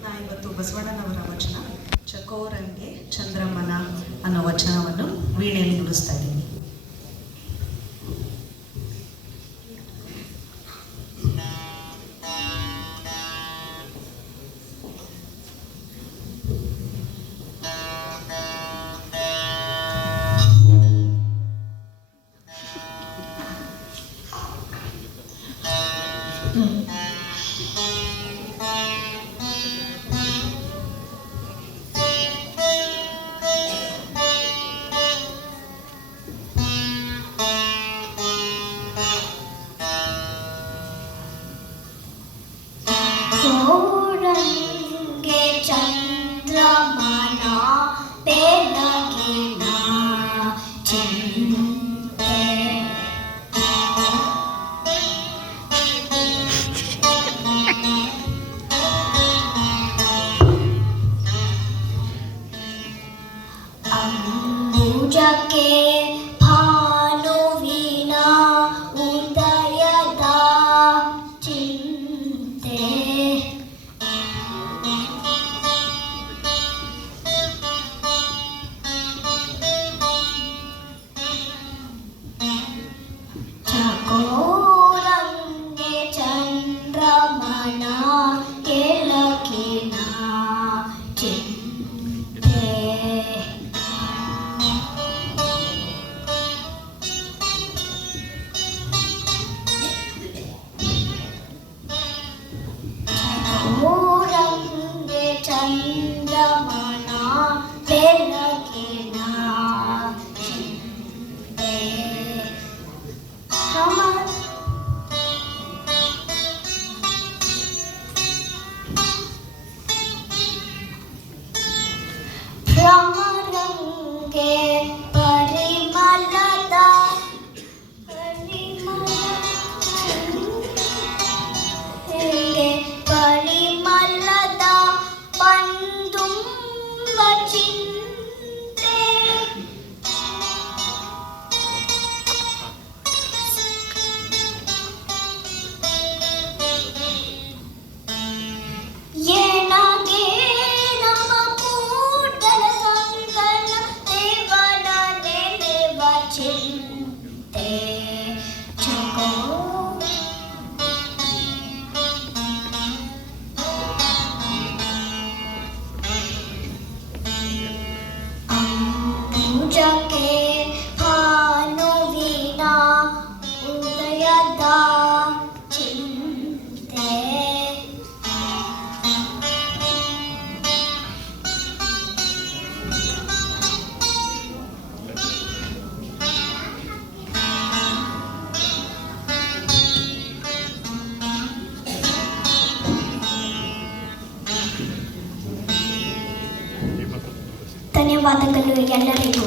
ಇವತ್ತು ಬಸವಣ್ಣನವರ ವಚನ ಚಕೋರಂಗೆ ಚಂದ್ರಮನ ಅನ್ನೋ ವಚನವನ್ನು ವೀಣೆಯಲ್ಲಿ ನುಡಿಸ್ತಾ ಇದ್ದೀನಿ. ಚಕೋರಂಗೆ ಚಂದ್ರಮನ ಬೆಳಗಿನ ಚಿಂತೆ ಅಂಬುಜಕ್ಕೆ ಭಾನುವಿನ ಉದಯದ ಚಿಂತೆ ಚಕೋರಂಗೆ ಚಂದ್ರಮನ ಕೆಳಗಿನ ಚಿಂತೆ ಚಕೋರಂಗೆ ಚಂದ್ರಮನ ಬೆಳಗಿನ ಚಿಂತೆ ಭ್ರಮರಂಗೆ ಪರಿಮಳದ ಪರಿಮಳದ ಪಂದುಂಬ ಚಿಂತೆ ಏನಾಗೆ ನಮ್ಮ ಕೂಡಲ ಸಂಗನ ದೇವನ ನೆನೆವ ಚಿಂತೆ ಚಕೋ ಅಂಬುಜಕ್ಕೆ ಭಾನುವಿನ ಉದಯದ ಚಿಂತೆ ಧನ್ಯವಾದಗಳು ಎಲ್ಲರಿಗೂ.